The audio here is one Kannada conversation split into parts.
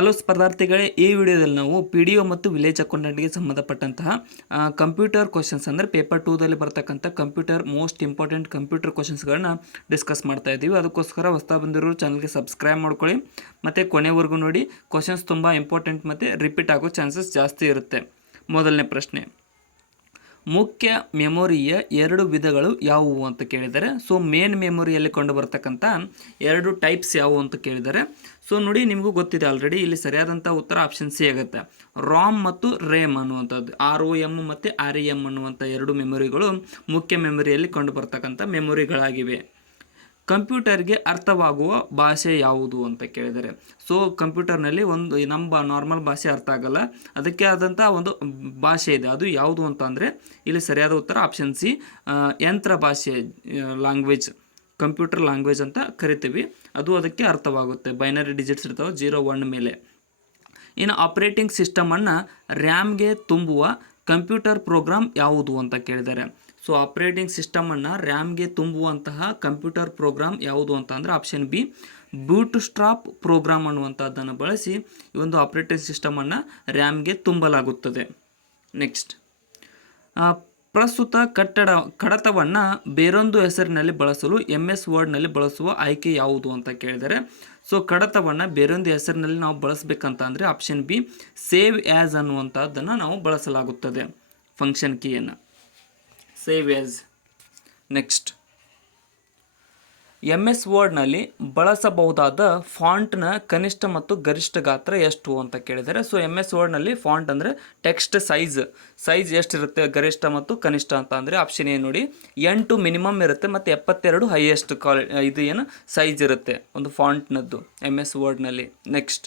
ಹಲೋ ಸ್ಪರ್ಧಾರ್ಥಿಗಳೇ, ಈ ವಿಡಿಯೋದಲ್ಲಿ ನಾವು PDO ಮತ್ತು ವಿಲೇಜ್ ಅಕೌಂಟೆಂಟ್ಗೆ ಸಂಬಂಧಪಟ್ಟಂತಹ ಕಂಪ್ಯೂಟರ್ ಕ್ವಶನ್ಸ್ ಅಂದರೆ ಪೇಪರ್ 2ದಲ್ಲಿ ಬರ್ತಕ್ಕಂಥ ಕಂಪ್ಯೂಟರ್ ಮೋಸ್ಟ್ ಇಂಪಾರ್ಟೆಂಟ್ ಕಂಪ್ಯೂಟರ್ ಕ್ವಶನ್ಸ್ಗಳನ್ನ ಡಿಸ್ಕಸ್ ಮಾಡ್ತಾ ಇದ್ದೀವಿ. ಅದಕ್ಕೋಸ್ಕರ ಹೊಸದಾಗಿ ಬಂದಿರೋ ಚಾನಲ್ಗೆ ಸಬ್ಸ್ಕ್ರೈಬ್ ಮಾಡ್ಕೊಳ್ಳಿ ಮತ್ತು ಕೊನೆವರೆಗೂ ನೋಡಿ. ಕ್ವಶನ್ಸ್ ತುಂಬ ಇಂಪಾರ್ಟೆಂಟ್ ಮತ್ತು ರಿಪೀಟ್ ಆಗೋ ಚಾನ್ಸಸ್ ಜಾಸ್ತಿ ಇರುತ್ತೆ. ಮೊದಲನೇ ಪ್ರಶ್ನೆ, ಮುಖ್ಯ ಮೆಮೊರಿಯ ಎರಡು ವಿಧಗಳು ಯಾವುವು ಅಂತ ಕೇಳಿದ್ದಾರೆ. ಸೊ ಮೇನ್ ಮೆಮೊರಿಯಲ್ಲಿ ಕಂಡು ಬರ್ತಕ್ಕಂಥ ಎರಡು ಟೈಪ್ಸ್ ಯಾವುವು ಅಂತ ಕೇಳಿದ್ದಾರೆ. ಸೊ ನೋಡಿ, ನಿಮಗೂ ಗೊತ್ತಿದೆ ಆಲ್ರೆಡಿ. ಇಲ್ಲಿ ಸರಿಯಾದಂಥ ಉತ್ತರ ಆಪ್ಷನ್ ಸಿ ಆಗುತ್ತೆ. ರಾಮ್ ಮತ್ತು ರೇಮ್ ಅನ್ನುವಂಥದ್ದು, ROM ಮತ್ತು REM ಅನ್ನುವಂಥ ಎರಡು ಮೆಮೊರಿಗಳು ಮುಖ್ಯ ಮೆಮೊರಿಯಲ್ಲಿ ಕಂಡು ಬರ್ತಕ್ಕಂಥ ಮೆಮೊರಿಗಳಾಗಿವೆ. ಕಂಪ್ಯೂಟರ್ಗೆ ಅರ್ಥವಾಗುವ ಭಾಷೆ ಯಾವುದು ಅಂತ ಕೇಳಿದರೆ, ಸೊ ಕಂಪ್ಯೂಟರ್ನಲ್ಲಿ ಒಂದು ನಮ್ಮ ನಾರ್ಮಲ್ ಭಾಷೆ ಅರ್ಥ ಆಗಲ್ಲ, ಅದಕ್ಕೆ ಆದಂಥ ಒಂದು ಭಾಷೆ ಇದೆ. ಅದು ಯಾವುದು ಅಂತ ಅಂದರೆ ಇಲ್ಲಿ ಸರಿಯಾದ ಉತ್ತರ ಆಪ್ಷನ್ ಸಿ, ಯಂತ್ರ ಭಾಷೆ, ಲ್ಯಾಂಗ್ವೇಜ್, ಕಂಪ್ಯೂಟರ್ ಲ್ಯಾಂಗ್ವೇಜ್ ಅಂತ ಕರಿತೀವಿ. ಅದು ಅದಕ್ಕೆ ಅರ್ಥವಾಗುತ್ತೆ. ಬೈನರಿ ಡಿಜಿಟ್ಸ್ ಇರ್ತಾವೆ 0 1 ಮೇಲೆ. ಇನ್ನು ಆಪರೇಟಿಂಗ್ ಸಿಸ್ಟಮನ್ನು ರ್ಯಾಮ್ಗೆ ತುಂಬುವ ಕಂಪ್ಯೂಟರ್ ಪ್ರೋಗ್ರಾಮ್ ಯಾವುದು ಅಂತ ಕೇಳಿದ್ದಾರೆ. ಸೊ ಆಪರೇಟಿಂಗ್ ಸಿಸ್ಟಮನ್ನು ರ್ಯಾಮ್ಗೆ ತುಂಬುವಂತಹ ಕಂಪ್ಯೂಟರ್ ಪ್ರೋಗ್ರಾಮ್ ಯಾವುದು ಅಂತ ಅಂದರೆ ಆಪ್ಷನ್ ಬಿ, ಬೂಟ್ಸ್ಟ್ರಾಪ್ ಪ್ರೋಗ್ರಾಮ್ ಅನ್ನುವಂಥದ್ದನ್ನು ಬಳಸಿ ಈ ಒಂದು ಆಪರೇಟಿಂಗ್ ಸಿಸ್ಟಮನ್ನು ರ್ಯಾಮ್ಗೆ ತುಂಬಲಾಗುತ್ತದೆ. ನೆಕ್ಸ್ಟ್, ಪ್ರಸ್ತುತ ಕಡತವನ್ನು ಬೇರೊಂದು ಹೆಸರಿನಲ್ಲಿ ಬಳಸಲು MS ವರ್ಡ್ನಲ್ಲಿ ಬಳಸುವ ಆಯ್ಕೆ ಯಾವುದು ಅಂತ ಕೇಳಿದರೆ, ಸೊ ಕಡತವನ್ನು ಬೇರೊಂದು ಹೆಸರಿನಲ್ಲಿ ನಾವು ಬಳಸಬೇಕಂತ ಅಂದರೆ ಆಪ್ಷನ್ ಬಿ, ಸೇವ್ ಆ್ಯಸ್ ಅನ್ನುವಂಥದ್ದನ್ನು ನಾವು ಬಳಸಲಾಗುತ್ತದೆ. ಫಂಕ್ಷನ್ ಕೀಯನ್ನು ಸೇವ್ ಆ್ಯಸ್. ನೆಕ್ಸ್ಟ್, MS ವರ್ಡ್ನಲ್ಲಿ ಬಳಸಬಹುದಾದ ಫಾಂಟ್ನ ಕನಿಷ್ಠ ಮತ್ತು ಗರಿಷ್ಠ ಗಾತ್ರ ಎಷ್ಟು ಅಂತ ಕೇಳಿದರೆ, ಸೊ MS ವರ್ಡ್ನಲ್ಲಿ ಫಾಂಟ್ ಅಂದರೆ ಟೆಕ್ಸ್ಟ್ ಸೈಜ್ ಎಷ್ಟಿರುತ್ತೆ ಗರಿಷ್ಠ ಮತ್ತು ಕನಿಷ್ಠ ಅಂತ ಅಂದರೆ ಆಪ್ಷನ್ ಎ ನೋಡಿ, 8 ಮಿನಿಮಮ್ ಇರುತ್ತೆ ಮತ್ತು 72 ಹೈಯೆಸ್ಟ್ ಇದು ಏನು ಸೈಜ್ ಇರುತ್ತೆ ಒಂದು ಫಾಂಟ್ನದ್ದು MS ವರ್ಡ್ನಲ್ಲಿ. ನೆಕ್ಸ್ಟ್,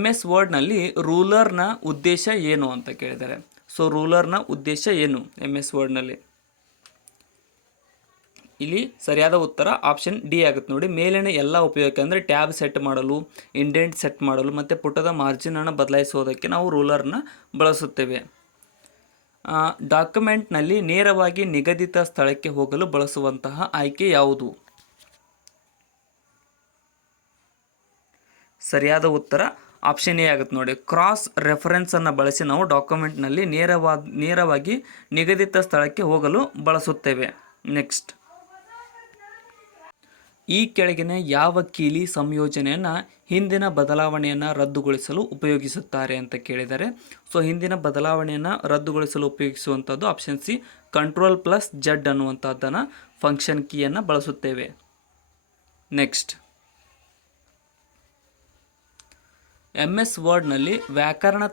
MS ವರ್ಡ್ನಲ್ಲಿ ರೂಲರ್ನ ಉದ್ದೇಶ ಏನು ಅಂತ ಕೇಳಿದ್ದಾರೆ. ಸೊ ರೂಲರ್ನ ಉದ್ದೇಶ ಏನು MS ವರ್ಡ್ನಲ್ಲಿ? ಇಲ್ಲಿ ಸರಿಯಾದ ಉತ್ತರ ಆಪ್ಷನ್ ಡಿ ಆಗುತ್ತೆ ನೋಡಿ. ಮೇಲಿನ ಎಲ್ಲ ಉಪಯೋಗಕ್ಕೆ ಅಂದರೆ ಟ್ಯಾಬ್ ಸೆಟ್ ಮಾಡಲು, ಇಂಡೆಂಟ್ ಸೆಟ್ ಮಾಡಲು ಮತ್ತು ಪುಟದ ಮಾರ್ಜಿನನ್ನು ಬದಲಾಯಿಸುವುದಕ್ಕೆ ನಾವು ರೂಲರ್ನ ಬಳಸುತ್ತೇವೆ. ಡಾಕ್ಯುಮೆಂಟ್ನಲ್ಲಿ ನೇರವಾಗಿ ನಿಗದಿತ ಸ್ಥಳಕ್ಕೆ ಹೋಗಲು ಬಳಸುವಂತಹ ಆಯ್ಕೆ ಯಾವುದು? ಸರಿಯಾದ ಉತ್ತರ ಆಪ್ಷನ್ ಎ ಆಗುತ್ತೆ ನೋಡಿ. ಕ್ರಾಸ್ ರೆಫರೆನ್ಸನ್ನು ಬಳಸಿ ನಾವು ಡಾಕ್ಯುಮೆಂಟ್ನಲ್ಲಿ ನೇರವಾಗಿ ನಿಗದಿತ ಸ್ಥಳಕ್ಕೆ ಹೋಗಲು ಬಳಸುತ್ತೇವೆ. ನೆಕ್ಸ್ಟ್, ಈ ಕೆಳಗಿನ ಯಾವ ಕೀಲಿ ಸಂಯೋಜನೆಯನ್ನು ಹಿಂದಿನ ಬದಲಾವಣೆಯನ್ನು ರದ್ದುಗೊಳಿಸಲು ಉಪಯೋಗಿಸುತ್ತಾರೆ ಅಂತ ಕೇಳಿದ್ದಾರೆ. ಸೊ ಹಿಂದಿನ ಬದಲಾವಣೆಯನ್ನು ರದ್ದುಗೊಳಿಸಲು ಉಪಯೋಗಿಸುವಂಥದ್ದು ಆಪ್ಷನ್ ಸಿ, Ctrl+Z ಅನ್ನುವಂಥದ್ದನ್ನು ಫಂಕ್ಷನ್ ಕೀಯನ್ನು ಬಳಸುತ್ತೇವೆ. ನೆಕ್ಸ್ಟ್, MS ವರ್ಡ್ನಲ್ಲಿ ವ್ಯಾಕರಣ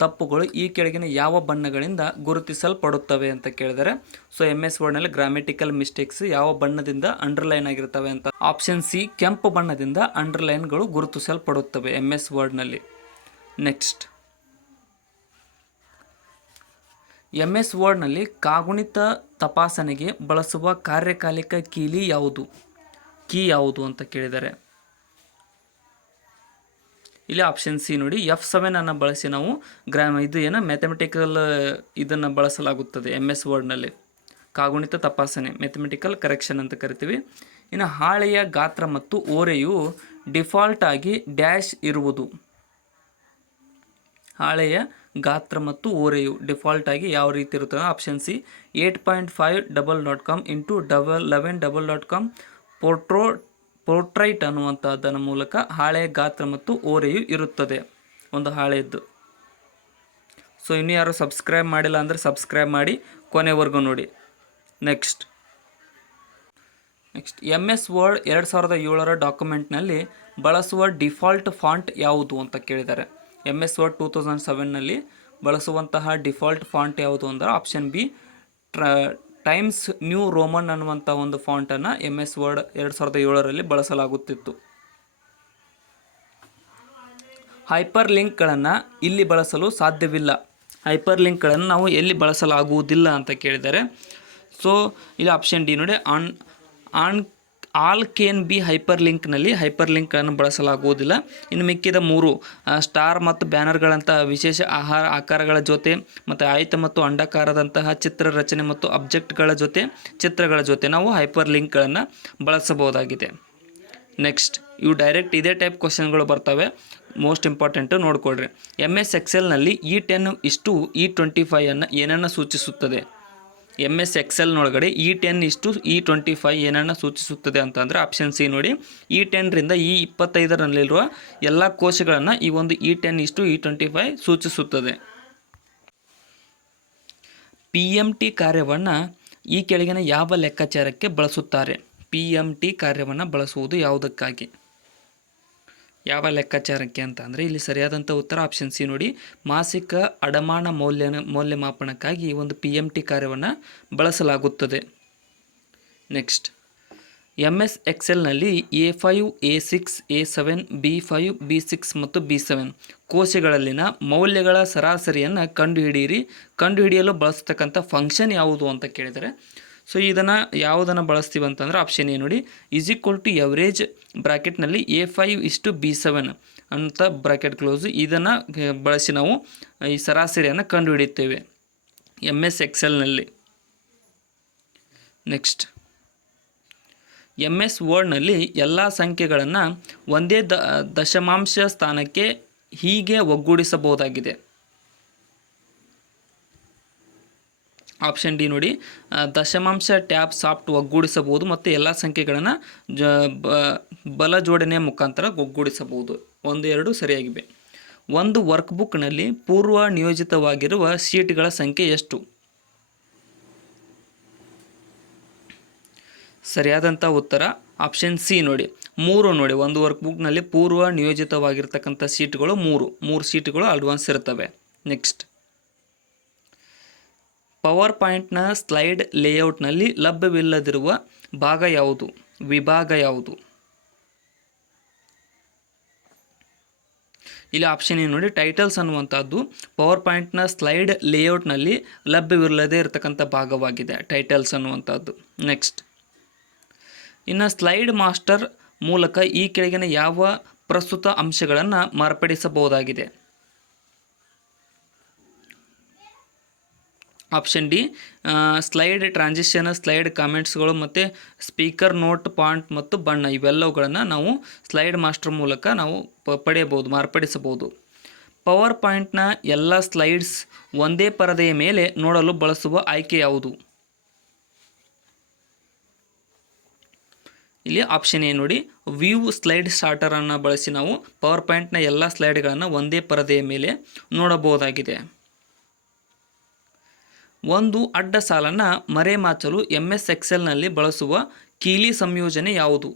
ತಪ್ಪುಗಳು ಈ ಕೆಳಗಿನ ಯಾವ ಬಣ್ಣಗಳಿಂದ ಗುರುತಿಸಲ್ಪಡುತ್ತವೆ ಅಂತ ಕೇಳಿದರೆ, ಸೊ MS ವರ್ಡ್ನಲ್ಲಿ ಗ್ರಾಮೆಟಿಕಲ್ ಮಿಸ್ಟೇಕ್ಸ್ ಯಾವ ಬಣ್ಣದಿಂದ ಅಂಡರ್ಲೈನ್ ಆಗಿರ್ತವೆ ಅಂತ ಆಪ್ಷನ್ ಸಿ, ಕೆಂಪು ಬಣ್ಣದಿಂದ ಅಂಡರ್ಲೈನ್ಗಳು ಗುರುತಿಸಲ್ಪಡುತ್ತವೆ MS ವರ್ಡ್ನಲ್ಲಿ. ನೆಕ್ಸ್ಟ್, MS ವರ್ಡ್ನಲ್ಲಿ ಕಾಗುಣಿತ ತಪಾಸಣೆಗೆ ಬಳಸುವ ಕಾರ್ಯಕಾಲಿಕ ಕೀ ಯಾವುದು ಅಂತ ಕೇಳಿದರೆ, ಇಲ್ಲಿ ಆಪ್ಷನ್ ಸಿ ನೋಡಿ, F7 ಅನ್ನು ಬಳಸಿ ನಾವು ಮ್ಯಾಥಮೆಟಿಕಲ್ ಇದನ್ನು ಬಳಸಲಾಗುತ್ತದೆ MS ವರ್ಡ್ನಲ್ಲಿ. ಕಾಗುಣಿತ ತಪಾಸಣೆ, ಮ್ಯಾಥಮೆಟಿಕಲ್ ಕರೆಕ್ಷನ್ ಅಂತ ಕರಿತೀವಿ. ಇನ್ನು ಹಾಳೆಯ ಗಾತ್ರ ಮತ್ತು ಓರೆಯು ಡಿಫಾಲ್ಟ್ ಆಗಿ ಡ್ಯಾಶ್ ಇರುವುದು. ಹಾಳೆಯ ಗಾತ್ರ ಮತ್ತು ಓರೆಯು ಡಿಫಾಲ್ಟ್ ಆಗಿ ಯಾವ ರೀತಿ ಇರುತ್ತದೆ? ಆಪ್ಷನ್ ಸಿ, 8.5 ಇಂಟು 11 ಪೋರ್ಟ್ರೈಟ್ ಅನ್ನುವಂಥದ್ದರ ಮೂಲಕ ಹಾಳೆಯ ಗಾತ್ರ ಮತ್ತು ಓರೆಯು ಇರುತ್ತದೆ ಒಂದು ಹಾಳೆಯದ್ದು. ಸೊ ಇನ್ನೂ ಯಾರು ಸಬ್ಸ್ಕ್ರೈಬ್ ಮಾಡಿಲ್ಲ ಅಂದರೆ ಸಬ್ಸ್ಕ್ರೈಬ್ ಮಾಡಿ, ಕೊನೆವರೆಗೂ ನೋಡಿ. ನೆಕ್ಸ್ಟ್, MS ವರ್ಡ್ 2007 ಡಾಕ್ಯುಮೆಂಟ್ನಲ್ಲಿ ಬಳಸುವ ಡಿಫಾಲ್ಟ್ ಫಾಂಟ್ ಯಾವುದು ಅಂತ ಕೇಳಿದ್ದಾರೆ. MS ವರ್ಡ್ 2007ನಲ್ಲಿ ಬಳಸುವಂತಹ ಡಿಫಾಲ್ಟ್ ಫಾಂಟ್ ಯಾವುದು ಅಂದರೆ option B, times new Roman ಅನ್ನುವಂಥ ಒಂದು ಫಾಂಟನ್ನು MS ವರ್ಡ್ 2007ರಲ್ಲಿ ಬಳಸಲಾಗುತ್ತಿತ್ತು. ಹೈಪರ್ ಲಿಂಕ್ಗಳನ್ನು ಇಲ್ಲಿ ಬಳಸಲು ಸಾಧ್ಯವಿಲ್ಲ. ಹೈಪರ್ ಲಿಂಕ್ಗಳನ್ನು ನಾವು ಎಲ್ಲಿ ಬಳಸಲಾಗುವುದಿಲ್ಲ ಅಂತ ಕೇಳಿದ್ದಾರೆ. ಸೊ ಇಲ್ಲಿ ಆಪ್ಷನ್ ಡಿ ನೋಡಿ, ಆಲ್ ಕ್ಯಾನ್ ಬಿ ಹೈಪರ್ ಲಿಂಕ್ಗಳನ್ನು ಬಳಸಲಾಗುವುದಿಲ್ಲ. ಇನ್ನು ಮಿಕ್ಕಿದ 3 ಸ್ಟಾರ್ ಮತ್ತು ಬ್ಯಾನರ್ಗಳಂತಹ ವಿಶೇಷ ಆಕಾರಗಳ ಜೊತೆ ಮತ್ತು ಆಯತ ಮತ್ತು ಅಂಡಾಕಾರದಂತಹ ಚಿತ್ರ ರಚನೆ ಮತ್ತು ಚಿತ್ರಗಳ ಜೊತೆ ನಾವು ಹೈಪರ್ ಲಿಂಕ್ಗಳನ್ನು ಬಳಸಬಹುದಾಗಿದೆ. ನೆಕ್ಸ್ಟ್, ಇವು ಡೈರೆಕ್ಟ್ ಇದೇ ಟೈಪ್ ಕ್ವಶನ್ಗಳು ಬರ್ತವೆ, ಮೋಸ್ಟ್ ಇಂಪಾರ್ಟೆಂಟು ನೋಡ್ಕೊಳ್ರಿ. MS ಎಕ್ಸೆಲ್ನಲ್ಲಿ E10:E25 ಏನನ್ನು ಸೂಚಿಸುತ್ತದೆ? MS ಎಕ್ಸೆಲ್ನೊಳಗಡೆ E10:E25 ಏನನ್ನು ಸೂಚಿಸುತ್ತದೆ ಅಂತಂದರೆ ಆಪ್ಷನ್ ಸಿ ನೋಡಿ. E10ರಿಂದ E25ನಲ್ಲಿರುವ ಎಲ್ಲ ಕೋಶಗಳನ್ನು ಈ ಒಂದು E10:E25 ಸೂಚಿಸುತ್ತದೆ. PMT ಕಾರ್ಯವನ್ನು ಈ ಕೆಳಗಿನ ಯಾವ ಲೆಕ್ಕಾಚಾರಕ್ಕೆ ಬಳಸುತ್ತಾರೆ? PMT ಕಾರ್ಯವನ್ನು ಬಳಸುವುದು ಯಾವುದಕ್ಕಾಗಿ, ಯಾವ ಲೆಕ್ಕಾಚಾರಕ್ಕೆ ಅಂತ ಅಂದರೆ ಇಲ್ಲಿ ಸರಿಯಾದಂಥ ಉತ್ತರ ಆಪ್ಷನ್ ಸಿ ನೋಡಿ. ಮಾಸಿಕ ಅಡಮಾನ ಮೌಲ್ಯಮಾಪನಕ್ಕಾಗಿ ಈ ಒಂದು PMT ಕಾರ್ಯವನ್ನು ಬಳಸಲಾಗುತ್ತದೆ. Next, MS ಎಕ್ಸೆಲ್ನಲ್ಲಿ A5, A6, A7, B5, B6 ಮತ್ತು B7 ಕೋಶಗಳಲ್ಲಿನ ಮೌಲ್ಯಗಳ ಸರಾಸರಿಯನ್ನು ಕಂಡುಹಿಡಿಯಲು ಬಳಸ್ತಕ್ಕಂಥ ಫಂಕ್ಷನ್ ಯಾವುದು ಅಂತ ಕೇಳಿದರೆ, ಸೊ ಇದನ್ನು ಯಾವುದನ್ನು ಬಳಸ್ತೀವಿ ಅಂತಂದರೆ ಆಪ್ಷನ್ ಎ ನೋಡಿ. =ಎವರೇಜ್ ಬ್ರ್ಯಾಕೆಟ್ನಲ್ಲಿ A5:B7 ಅಂತ ಬ್ರ್ಯಾಕೆಟ್ ಕ್ಲೋಸು, ಇದನ್ನು ಬಳಸಿ ನಾವು ಈ ಸರಾಸರಿಯನ್ನು ಕಂಡುಹಿಡಿಯುತ್ತೇವೆ MS ಎಕ್ಸೆಲ್ನಲ್ಲಿ. ನೆಕ್ಸ್ಟ್, MS ವರ್ಡ್ನಲ್ಲಿ ಎಲ್ಲ ಸಂಖ್ಯೆಗಳನ್ನು ಒಂದೇ ದಶಮಾಂಶ ಸ್ಥಾನಕ್ಕೆ ಹೀಗೆ ಒಗ್ಗೂಡಿಸಬಹುದಾಗಿದೆ. ಆಪ್ಷನ್ ಡಿ ನೋಡಿ. ದಶಮಾಂಶ ಟ್ಯಾಬ್ ಸಾಫ್ಟ್ ಒಗ್ಗೂಡಿಸಬಹುದು ಮತ್ತು ಎಲ್ಲ ಸಂಖ್ಯೆಗಳನ್ನು ಬಲ ಜೋಡಣೆಯ ಮುಖಾಂತರ ಒಗ್ಗೂಡಿಸಬಹುದು. 1, 2 ಸರಿಯಾಗಿವೆ. ಒಂದು ವರ್ಕ್ಬುಕ್ನಲ್ಲಿ ಪೂರ್ವ ನಿಯೋಜಿತವಾಗಿರುವ ಶೀಟ್ಗಳ ಸಂಖ್ಯೆ ಎಷ್ಟು? ಸರಿಯಾದಂಥ ಉತ್ತರ ಆಪ್ಷನ್ ಸಿ ನೋಡಿ, 3 ನೋಡಿ. ಒಂದು ವರ್ಕ್ಬುಕ್ನಲ್ಲಿ ಪೂರ್ವ ನಿಯೋಜಿತವಾಗಿರ್ತಕ್ಕಂಥ ಶೀಟ್ಗಳು 3 ಶೀಟ್ಗಳು ಅಡ್ವಾನ್ಸ್ ಇರ್ತವೆ. ನೆಕ್ಸ್ಟ್, ಪವರ್ ಪಾಯಿಂಟ್ನ ಸ್ಲೈಡ್ ಲೇಔಟ್ನಲ್ಲಿ ಲಭ್ಯವಿಲ್ಲದಿರುವ ವಿಭಾಗ ಯಾವುದು? ಇಲ್ಲಿ ಆಪ್ಷನ್ ಏನು ನೋಡಿ. ಟೈಟಲ್ಸ್ ಅನ್ನುವಂಥದ್ದು ಪವರ್ ಪಾಯಿಂಟ್ನ ಸ್ಲೈಡ್ ಲೇಔಟ್ನಲ್ಲಿ ಲಭ್ಯವಿಲ್ಲದೇ ಇರತಕ್ಕಂಥ ಭಾಗವಾಗಿದೆ ಟೈಟಲ್ಸ್ ಅನ್ನುವಂಥದ್ದು. ನೆಕ್ಸ್ಟ್, ಇನ್ನು ಸ್ಲೈಡ್ ಮಾಸ್ಟರ್ ಮೂಲಕ ಈ ಕೆಳಗಿನ ಯಾವ ಪ್ರಸ್ತುತ ಅಂಶಗಳನ್ನು ಮಾರ್ಪಡಿಸಬಹುದಾಗಿದೆ? Option D, slide transition, slide ಕಾಮೆಂಟ್ಸ್ಗಳು ಮತ್ತು ಸ್ಪೀಕರ್ ನೋಟ್, ಫಾಂಟ್ ಮತ್ತು ಬಣ್ಣ ಇವೆಲ್ಲವುಗಳನ್ನು ನಾವು ಸ್ಲೈಡ್ ಮಾಸ್ಟರ್ ಮೂಲಕ ನಾವು ಪಡೆಯಬಹುದು, ಮಾರ್ಪಡಿಸಬಹುದು. ಪವರ್ ಪಾಯಿಂಟ್ನ ಎಲ್ಲ ಸ್ಲೈಡ್ಸ್ ಒಂದೇ ಪರದೆಯ ಮೇಲೆ ನೋಡಲು ಬಳಸುವ ಆಯ್ಕೆ ಯಾವುದು? ಇಲ್ಲಿ ಆಪ್ಷನ್ ಎ ನೋಡಿ. ವ್ಯೂ ಸ್ಲೈಡ್ ಸ್ಟಾರ್ಟರನ್ನು ಬಳಸಿ ನಾವು ಪವರ್ ಪಾಯಿಂಟ್ನ ಎಲ್ಲ ಸ್ಲೈಡ್ಗಳನ್ನು ಒಂದೇ ಪರದೆಯ ಮೇಲೆ ನೋಡಬಹುದಾಗಿದೆ. ಒಂದು ಅಡ್ಡ ಸಾಲನ್ನು ಮರೆಮಾಚಲು MS ಎಕ್ಸೆಲ್ನಲ್ಲಿ ಬಳಸುವ ಕೀಲಿ ಸಂಯೋಜನೆ ಯಾವುದು?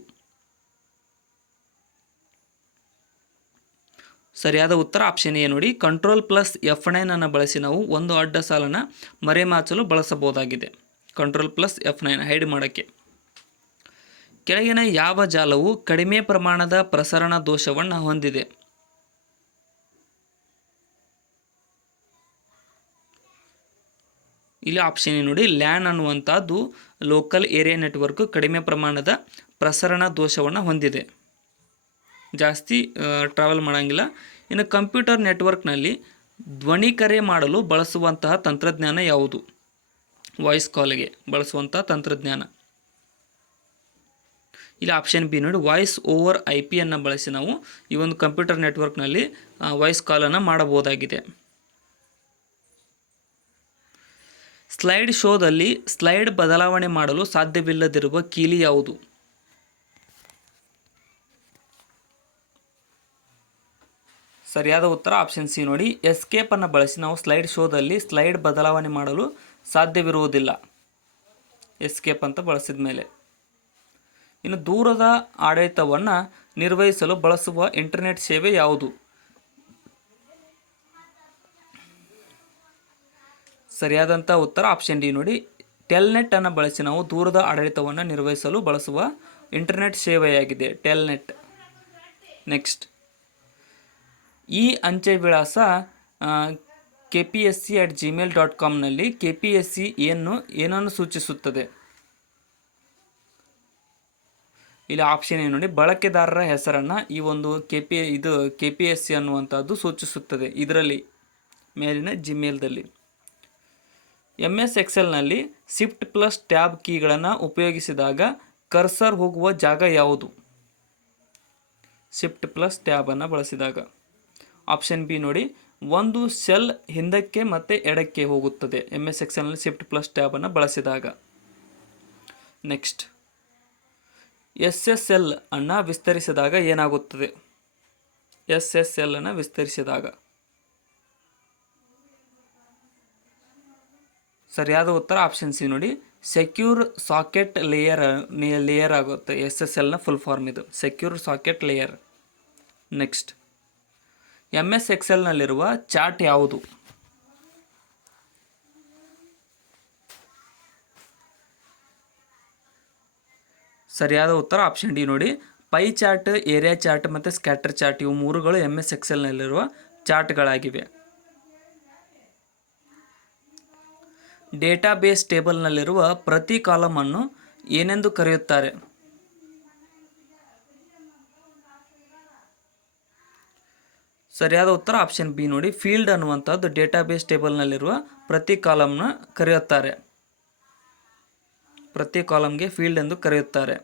ಸರಿಯಾದ ಉತ್ತರ ಆಪ್ಷನ್ ಎ ನೋಡಿ. Ctrl+F9 ಅನ್ನು ಬಳಸಿ ನಾವು ಒಂದು ಅಡ್ಡ ಸಾಲನ್ನು ಮರೆಮಾಚಲು ಬಳಸಬಹುದಾಗಿದೆ. Ctrl+F9 ಹೈಡ್ ಮಾಡೋಕ್ಕೆ. ಕೆಳಗಿನ ಯಾವ ಜಾಲವು ಕಡಿಮೆ ಪ್ರಮಾಣದ ಪ್ರಸರಣ ದೋಷವನ್ನು ಹೊಂದಿದೆ? ಇಲ್ಲಿ ಆಪ್ಷನ್ ನೋಡಿ. LAN ಅನ್ನುವಂಥದ್ದು ಲೋಕಲ್ ಏರಿಯಾ ನೆಟ್ವರ್ಕ್ ಕಡಿಮೆ ಪ್ರಮಾಣದ ಪ್ರಸರಣ ದೋಷವನ್ನು ಹೊಂದಿದೆ, ಜಾಸ್ತಿ ಟ್ರಾವೆಲ್ ಮಾಡೋಂಗಿಲ್ಲ. ಇನ್ನು ಕಂಪ್ಯೂಟರ್ ನೆಟ್ವರ್ಕ್ನಲ್ಲಿ ಧ್ವನಿ ಕರೆ ಮಾಡಲು ಬಳಸುವಂತಹ ತಂತ್ರಜ್ಞಾನ ಯಾವುದು? ವಾಯ್ಸ್ ಕಾಲ್ಗೆ ಬಳಸುವಂತಹ ತಂತ್ರಜ್ಞಾನ. ಇಲ್ಲಿ ಆಪ್ಷನ್ ಬಿ ನೋಡಿ. ವಾಯ್ಸ್ ಓವರ್ IP ಅನ್ನು ಬಳಸಿ ನಾವು ಈ ಒಂದು ಕಂಪ್ಯೂಟರ್ ನೆಟ್ವರ್ಕ್ನಲ್ಲಿ ವಾಯ್ಸ್ ಕಾಲನ್ನು ಮಾಡಬಹುದಾಗಿದೆ. ಸ್ಲೈಡ್ ಶೋದಲ್ಲಿ ಸ್ಲೈಡ್ ಬದಲಾವಣೆ ಮಾಡಲು ಸಾಧ್ಯವಿಲ್ಲದಿರುವ ಕೀಲಿ ಯಾವುದು? ಸರಿಯಾದ ಉತ್ತರ ಆಪ್ಷನ್ ಸಿ ನೋಡಿ. ಎಸ್ಕೇಪ್ ಅನ್ನು ಬಳಸಿ ನಾವು ಸ್ಲೈಡ್ ಶೋದಲ್ಲಿ ಸ್ಲೈಡ್ ಬದಲಾವಣೆ ಮಾಡಲು ಸಾಧ್ಯವಿರುವುದಿಲ್ಲ, ಎಸ್ಕೇಪ್ ಅಂತ ಬಳಸಿದ ಮೇಲೆ. ಇನ್ನು ದೂರದ ಆಡಳಿತವನ್ನು ನಿರ್ವಹಿಸಲು ಬಳಸುವ ಇಂಟರ್ನೆಟ್ ಸೇವೆ ಯಾವುದು? ಸರಿಯಾದಂಥ ಉತ್ತರ ಆಪ್ಷನ್ ಡಿ ನೋಡಿ. ಟೆಲ್ನೆಟ್ ಅನ್ನು ಬಳಸಿ ನಾವು ದೂರದ ಆಡಳಿತವನ್ನು ನಿರ್ವಹಿಸಲು ಬಳಸುವ ಇಂಟರ್ನೆಟ್ ಸೇವೆಯಾಗಿದೆ ಟೆಲ್ನೆಟ್. ನೆಕ್ಸ್ಟ್, ಈ ಅಂಚೆ ವಿಳಾಸ kpsc@gmail.comನಲ್ಲಿ KPSC ಏನನ್ನು ಸೂಚಿಸುತ್ತದೆ? ಇಲ್ಲಿ ಆಪ್ಷನ್ ಏನು ನೋಡಿ. ಬಳಕೆದಾರರ ಹೆಸರನ್ನು ಈ ಒಂದು KPSC ಅನ್ನುವಂಥದ್ದು ಸೂಚಿಸುತ್ತದೆ ಇದರಲ್ಲಿ ಮೇಲಿನ ಜಿಮೇಲ್ದಲ್ಲಿ. MS ಎಕ್ಸೆಲ್ನಲ್ಲಿ Shift+Tab ಕೀಗಳನ್ನು ಉಪಯೋಗಿಸಿದಾಗ ಕರ್ಸರ್ ಹೋಗುವ ಜಾಗ ಯಾವುದು? ಶಿಫ್ಟ್ ಪ್ಲಸ್ ಟ್ಯಾಬನ್ನು ಬಳಸಿದಾಗ. ಆಪ್ಷನ್ ಬಿ ನೋಡಿ, ಒಂದು ಸೆಲ್ ಹಿಂದಕ್ಕೆ ಮತ್ತು ಎಡಕ್ಕೆ ಹೋಗುತ್ತದೆ MS ಎಕ್ಸೆಲ್ನಲ್ಲಿ ಶಿಫ್ಟ್ ಪ್ಲಸ್ ಟ್ಯಾಬನ್ನು ಬಳಸಿದಾಗ. ನೆಕ್ಸ್ಟ್, SSL ಅನ್ನು ವಿಸ್ತರಿಸಿದಾಗ ಏನಾಗುತ್ತದೆ? SSL ಅನ್ನು ವಿಸ್ತರಿಸಿದಾಗ ಸರಿಯಾದ ಉತ್ತರ ಆಪ್ಷನ್ ಸಿ ನೋಡಿ, ಸೆಕ್ಯೂರ್ ಸಾಕೆಟ್ ಲೇಯರ್ ಆಗುತ್ತೆ. SSLನ ಫುಲ್ ಫಾರ್ಮ್ ಇದು, secure socket layer. Next, MS ಎಕ್ಸೆಲ್ನಲ್ಲಿರುವ ಚಾರ್ಟ್ ಯಾವುದು? ಸರಿಯಾದ ಉತ್ತರ ಆಪ್ಷನ್ ಡಿ ನೋಡಿ, ಪೈ ಚಾರ್ಟ್, ಏರಿಯಾ ಚಾರ್ಟ್ ಮತ್ತು ಸ್ಕ್ಯಾಟರ್ ಚಾರ್ಟ್, ಇವು ಮೂರುಗಳು MS ಎಕ್ಸೆಲ್ನಲ್ಲಿರುವ ಚಾರ್ಟ್ಗಳಾಗಿವೆ. ಡೇಟಾಬೇಸ್ ಟೇಬಲ್ನಲ್ಲಿರುವ ಪ್ರತಿ ಕಾಲಮನ್ನು ಏನೆಂದು ಕರೆಯುತ್ತಾರೆ? ಸರಿಯಾದ ಉತ್ತರ ಆಪ್ಷನ್ ಬಿ ನೋಡಿ, ಫೀಲ್ಡ್ ಅನ್ನುವಂಥದ್ದು ಡೇಟಾಬೇಸ್ ಟೇಬಲ್ನಲ್ಲಿರುವ ಪ್ರತಿ ಕಾಲಮ್ನ ಕರೆಯುತ್ತಾರೆ. ಪ್ರತಿ ಕಾಲಮ್ಗೆ ಫೀಲ್ಡ್ ಎಂದು ಕರೆಯುತ್ತಾರೆ.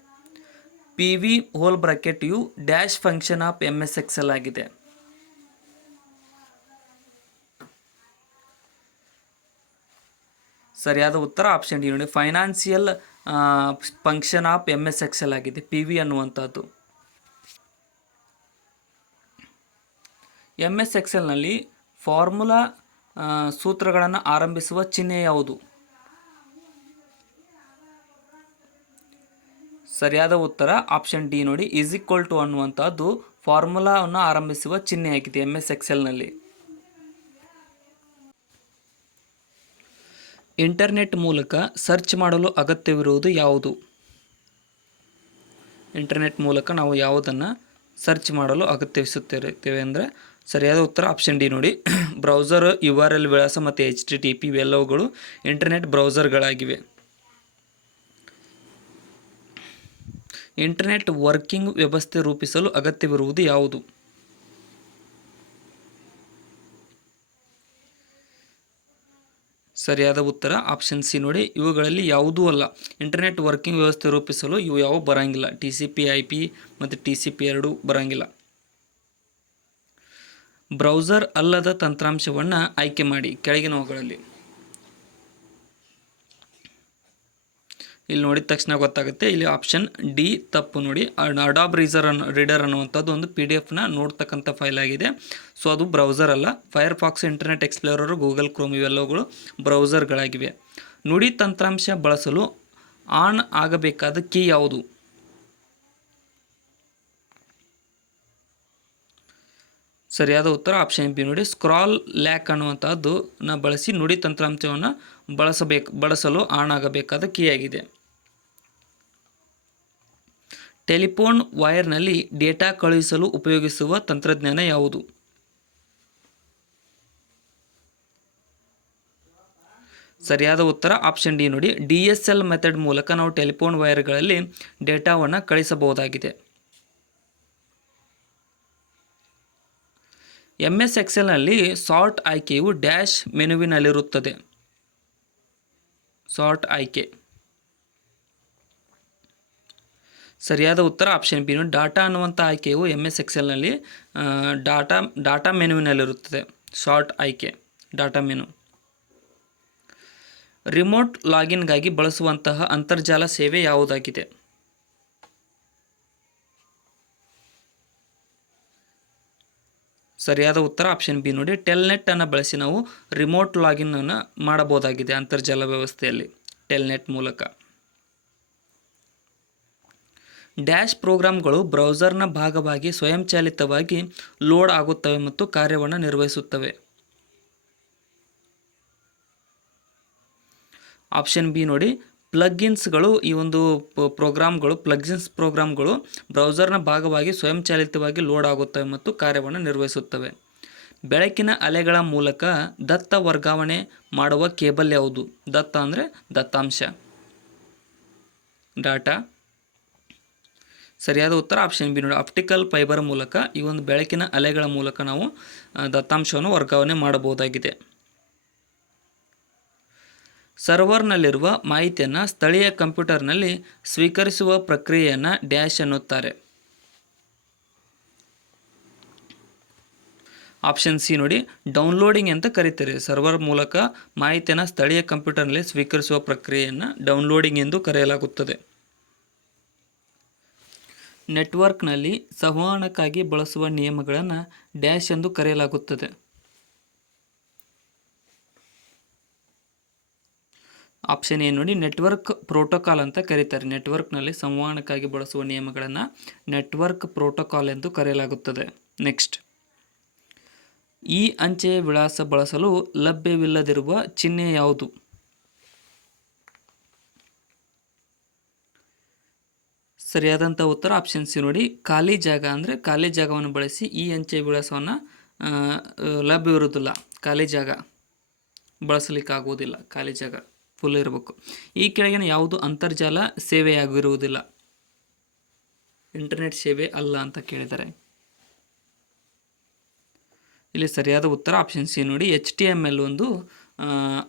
PV whole bracket U dash function of MS Excel ಆಗಿದೆ. ಸರಿಯಾದ ಉತ್ತರ ಆಪ್ಷನ್ ಡಿ ನೋಡಿ, financial function of MS Excel ಆಗಿದೆ PV ಅನ್ನುವಂಥದ್ದು. MS ಎಕ್ಸೆಲ್ನಲ್ಲಿ ಫಾರ್ಮುಲಾ ಸೂತ್ರಗಳನ್ನು ಆರಂಭಿಸುವ ಚಿಹ್ನೆ ಯಾವುದು? ಸರಿಯಾದ ಉತ್ತರ ಆಪ್ಷನ್ ಡಿ ನೋಡಿ, = ಅನ್ನುವಂಥದ್ದು ಫಾರ್ಮುಲಾವನ್ನು ಆರಂಭಿಸುವ ಚಿಹ್ನೆಯಾಗಿದೆ MS ಎಕ್ಸೆಲ್ನಲ್ಲಿ. ಇಂಟರ್ನೆಟ್ ಮೂಲಕ ಸರ್ಚ್ ಮಾಡಲು ಅಗತ್ಯವಿರುವುದು ಯಾವುದು? ಇಂಟರ್ನೆಟ್ ಮೂಲಕ ನಾವು ಯಾವುದನ್ನು ಸರ್ಚ್ ಮಾಡಲು ಅಗತ್ಯವಿಸುತ್ತೇವೆ ಅಂದರೆ ಸರಿಯಾದ ಉತ್ತರ ಆಪ್ಷನ್ ಡಿ ನೋಡಿ, ಬ್ರೌಸರ್ URL ವಿಳಾಸ ಮತ್ತು HTTP ಇವೆಲ್ಲವುಗಳು ಇಂಟರ್ನೆಟ್ ಬ್ರೌಸರ್ಗಳಾಗಿವೆ. ಇಂಟರ್ನೆಟ್ ವರ್ಕಿಂಗ್ ವ್ಯವಸ್ಥೆ ರೂಪಿಸಲು ಅಗತ್ಯವಿರುವುದು ಯಾವುದು? ಸರಿಯಾದ ಉತ್ತರ ಆಪ್ಷನ್ ಸಿ ನೋಡಿ, ಇವುಗಳಲ್ಲಿ ಯಾವುದೂ ಅಲ್ಲ. ಇಂಟರ್ನೆಟ್ ವರ್ಕಿಂಗ್ ವ್ಯವಸ್ಥೆ ರೂಪಿಸಲು ಇವು ಯಾವ ಬರೋಂಗಿಲ್ಲ. TCP IP ಮತ್ತು TCP ಎರಡೂ ಬರೋಂಗಿಲ್ಲ. ಬ್ರೌಸರ್ ಅಲ್ಲದ ತಂತ್ರಾಂಶವನ್ನು ಆಯ್ಕೆ ಮಾಡಿ ಕೆಳಗಿನವುಗಳಲ್ಲಿ. ಇಲ್ಲಿ ನೋಡಿದ ತಕ್ಷಣ ಗೊತ್ತಾಗುತ್ತೆ, ಇಲ್ಲಿ ಆಪ್ಷನ್ ಡಿ ತಪ್ಪು ನೋಡಿ. ಅಡಾಬ್ ರೀಡರ್ ಅನ್ನುವಂಥದ್ದು ಒಂದು PDF ನೋಡ್ತಕ್ಕಂಥ ಫೈಲ್ ಆಗಿದೆ. ಸೊ ಅದು ಬ್ರೌಸರ್ ಅಲ್ಲ. Firefox, Internet Explorer, Google Chrome ಇವೆಲ್ಲವುಗಳು ಬ್ರೌಸರ್ಗಳಾಗಿವೆ. ನುಡಿ ತಂತ್ರಾಂಶ ಬಳಸಲು ಆನ್ ಆಗಬೇಕಾದ ಕೀ ಯಾವುದು? ಸರಿಯಾದ ಉತ್ತರ ಆಪ್ಷನ್ ಬಿ ನೋಡಿ, ಸ್ಕ್ರಾಲ್ ಲ್ಯಾಕ್ ಅನ್ನುವಂಥದ್ದು ಬಳಸಿ ನುಡಿ ತಂತ್ರಾಂಶವನ್ನು ಬಳಸಲು ಆನ್ ಆಗಬೇಕಾದ ಕೀ ಆಗಿದೆ. ಟೆಲಿಫೋನ್ ವೈರ್ನಲ್ಲಿ ಡೇಟಾ ಕಳುಹಿಸಲು ಉಪಯೋಗಿಸುವ ತಂತ್ರಜ್ಞಾನ ಯಾವುದು? ಸರಿಯಾದ ಉತ್ತರ ಆಪ್ಷನ್ ಡಿ ನೋಡಿ, DSL ಮೆಥಡ್ ಮೂಲಕ ನಾವು ಟೆಲಿಫೋನ್ ವೈರ್ಗಳಲ್ಲಿ ಡೇಟಾವನ್ನು ಕಳಿಸಬಹುದಾಗಿದೆ. MS ಎಕ್ಸೆಲ್ನಲ್ಲಿ ಸಾರ್ಟ್ ಆಯ್ಕೆಯು ಡ್ಯಾಶ್ ಮೆನುವಿನಲ್ಲಿರುತ್ತದೆ. ಸಾರ್ಟ್ ಆಯ್ಕೆ. ಸರಿಯಾದ ಉತ್ತರ ಆಪ್ಷನ್ ಬಿ ನೋಡಿ, ಡಾಟಾ ಅನ್ನುವಂಥ ಆಯ್ಕೆಯು MS ಎಕ್ಸೆಲ್ನಲ್ಲಿ ಡಾಟಾ ಮೆನುವಿನಲ್ಲಿರುತ್ತದೆ. ಸಾರ್ಟ್ ಆಯ್ಕೆ ಡಾಟಾ ಮೆನು. ರಿಮೋಟ್ ಲಾಗಿನ್ಗಾಗಿ ಬಳಸುವಂತಹ ಅಂತರ್ಜಾಲ ಸೇವೆ ಯಾವುದಾಗಿದೆ? ಸರಿಯಾದ ಉತ್ತರ ಆಪ್ಷನ್ ಬಿ ನೋಡಿ, ಟೆಲ್ನೆಟ್ ಅನ್ನು ಬಳಸಿ ನಾವು ರಿಮೋಟ್ ಲಾಗಿನ್ ಅನ್ನು ಮಾಡಬಹುದಾಗಿದೆ ಅಂತರ್ಜಾಲ ವ್ಯವಸ್ಥೆಯಲ್ಲಿ ಟೆಲ್ನೆಟ್ ಮೂಲಕ. ಡ್ಯಾಶ್ ಪ್ರೋಗ್ರಾಂಗಳು ಬ್ರೌಸರ್ನ ಭಾಗವಾಗಿ ಸ್ವಯಂಚಾಲಿತವಾಗಿ ಲೋಡ್ ಆಗುತ್ತವೆ ಮತ್ತು ಕಾರ್ಯವನ್ನು ನಿರ್ವಹಿಸುತ್ತವೆ. ಆಪ್ಷನ್ ಬಿ ನೋಡಿ, ಪ್ಲಗ್ಇನ್ಸ್ಗಳು ಈ ಒಂದು ಪ್ರೋಗ್ರಾಮ್ಗಳು ಬ್ರೌಸರ್ನ ಭಾಗವಾಗಿ ಸ್ವಯಂಚಾಲಿತವಾಗಿ ಲೋಡ್ ಆಗುತ್ತವೆ ಮತ್ತು ಕಾರ್ಯವನ್ನು ನಿರ್ವಹಿಸುತ್ತವೆ. ಬೆಳಕಿನ ಅಲೆಗಳ ಮೂಲಕ ದತ್ತ ವರ್ಗಾವಣೆ ಮಾಡುವ ಕೇಬಲ್ ಯಾವುದು? ದತ್ತ ಅಂದರೆ ದತ್ತಾಂಶ, ಡಾಟಾ. ಸರಿಯಾದ ಉತ್ತರ ಆಪ್ಷನ್ ಬಿ ನೋಡಿ, ಆಪ್ಟಿಕಲ್ ಫೈಬರ್ ಮೂಲಕ ಈ ಒಂದು ಬೆಳಕಿನ ಅಲೆಗಳ ಮೂಲಕ ನಾವು ದತ್ತಾಂಶವನ್ನು ವರ್ಗಾವಣೆ ಮಾಡಬಹುದಾಗಿದೆ. ಸರ್ವರ್ನಲ್ಲಿರುವ ಮಾಹಿತಿಯನ್ನು ಸ್ಥಳೀಯ ಕಂಪ್ಯೂಟರ್ನಲ್ಲಿ ಸ್ವೀಕರಿಸುವ ಪ್ರಕ್ರಿಯೆಯನ್ನು ಡ್ಯಾಶ್ ಎನ್ನುತ್ತಾರೆ. ಆಪ್ಷನ್ ಸಿ ನೋಡಿ ಡೌನ್ಲೋಡಿಂಗ್ ಅಂತ ಕರೀತಾರೆ. ಸರ್ವರ್ ಮೂಲಕ ಮಾಹಿತಿಯನ್ನು ಸ್ಥಳೀಯ ಕಂಪ್ಯೂಟರ್ನಲ್ಲಿ ಸ್ವೀಕರಿಸುವ ಪ್ರಕ್ರಿಯೆಯನ್ನು ಡೌನ್ಲೋಡಿಂಗ್ ಎಂದು ಕರೆಯಲಾಗುತ್ತದೆ. ನೆಟ್ವರ್ಕ್ನಲ್ಲಿ ಸಂವಹನಕ್ಕಾಗಿ ಬಳಸುವ ನಿಯಮಗಳನ್ನು ಡ್ಯಾಶ್ ಎಂದು ಕರೆಯಲಾಗುತ್ತದೆ. ಆಪ್ಷನ್ ಎ ನೋಡಿ ನೆಟ್ವರ್ಕ್ ಪ್ರೋಟೋಕಾಲ್ ಅಂತ ಕರೀತಾರೆ. ನೆಟ್ವರ್ಕ್ನಲ್ಲಿ ಸಂವಹನಕ್ಕಾಗಿ ಬಳಸುವ ನಿಯಮಗಳನ್ನು ನೆಟ್ವರ್ಕ್ ಪ್ರೋಟೋಕಾಲ್ ಎಂದು ಕರೆಯಲಾಗುತ್ತದೆ. ನೆಕ್ಸ್ಟ್, ಈ ಅಂಚೆಯ ವಿಳಾಸ ಬಳಸಲು ಲಭ್ಯವಿಲ್ಲದಿರುವ ಚಿಹ್ನೆ ಯಾವುದು? ಸರಿಯಾದಂಥ ಉತ್ತರ ಆಪ್ಷನ್ ಸಿ ನೋಡಿ ಖಾಲಿ ಜಾಗ. ಅಂದರೆ ಖಾಲಿ ಜಾಗವನ್ನು ಬಳಸಿ ಈ ಅಂಚೆಯ ವಿಳಾಸವನ್ನು ಲಭ್ಯವಿರುವುದಿಲ್ಲ. ಖಾಲಿ ಜಾಗ ಬಳಸಲಿಕ್ಕಾಗುವುದಿಲ್ಲ, ಖಾಲಿ ಜಾಗ ಫುಲ್ ಇರಬೇಕು. ಈ ಕೆಳಗಿನ ಯಾವುದು ಅಂತರ್ಜಾಲ ಸೇವೆಯಾಗಿರುವುದಿಲ್ಲ? ಇಂಟರ್ನೆಟ್ ಸೇವೆ ಅಲ್ಲ ಅಂತ ಕೇಳಿದ್ದಾರೆ. ಇಲ್ಲಿ ಸರಿಯಾದ ಉತ್ತರ ಆಪ್ಷನ್ ಸಿ ನೋಡಿ HTML ಒಂದು